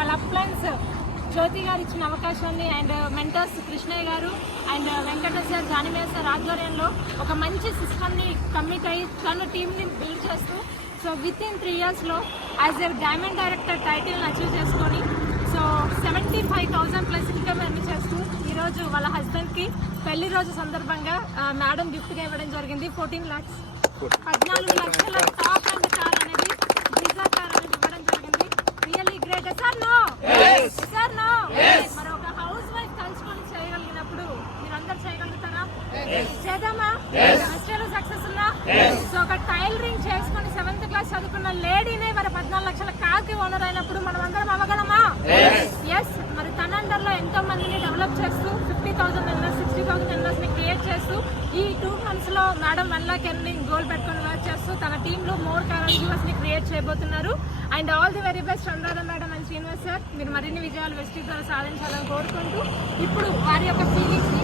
వాళ్ళ అప్లయన్స్ జ్యోతి గారు ఇచ్చిన అవకాశాన్ని అండ్ మెంటర్స్ కృష్ణయ్య గారు అండ్ వెంకటేశ్వర సార్ జానిమే సార్ ఆధ్వర్యంలో ఒక మంచి సిస్టమ్ని కమిట్ అయ్యి తన టీంని బిల్డ్ చేస్తూ సో విత్ ఇన్ 3 yearsలో యాజ్ ఎ డైమండ్ డైరెక్టర్ టైటిల్ని అచీవ్ చేసుకొని సో 75,000 ప్లస్ ఇన్కమ్ ఎర్న్ చేస్తూ ఈరోజు వాళ్ళ హస్బెండ్కి పెళ్లి రోజు సందర్భంగా మేడం గిఫ్ట్గా ఇవ్వడం జరిగింది 14 lakhs 14 లక్షల టాప్ అండ్ కార్ అనేది బ్రీజా కార్ అనేది ఇవ్వడం జరిగింది. Really great. Sir no sir no మరి ఒక హౌస్ వైఫ్ కలుసుకొని చేయగలిగినప్పుడు మీరు అందరు చేయగలుగుతారా? చేద్దామా? సక్సెస్ ఉందా? సో ఒక టైలరింగ్ చేసుకొని 7th క్లాస్ చదువుకున్న లేడీనే మరి 14 లక్షల కార్కి ఓనర్ అయినప్పుడు మనం అందరం అవ్వగలమా? ఎస్. మరి తన అండర్ లో ఎంతో మందిని డెవలప్ చేస్తూ 50,000 ఎన్ఎస్ 60,000 ఎన్ఎస్ ని క్రియేట్ చేస్తూ ఈ 2 months లో మేడం 1 lakh ఎర్నింగ్ గోల్ పెట్టుకొని వర్క్ చేస్తూ తన టీమ్ లో మోర్ కార్ రివ్యూస్ ని క్రియేట్ చేయబోతున్నారు. And all the very best Anuradha madam and Srinivas sir. మీరు మరిన్ని విజయాలు వెస్టీ ద్వారా సాధించాలని కోరుకుంటూ ఇప్పుడు వారి యొక్క ఫీలింగ్స్ ని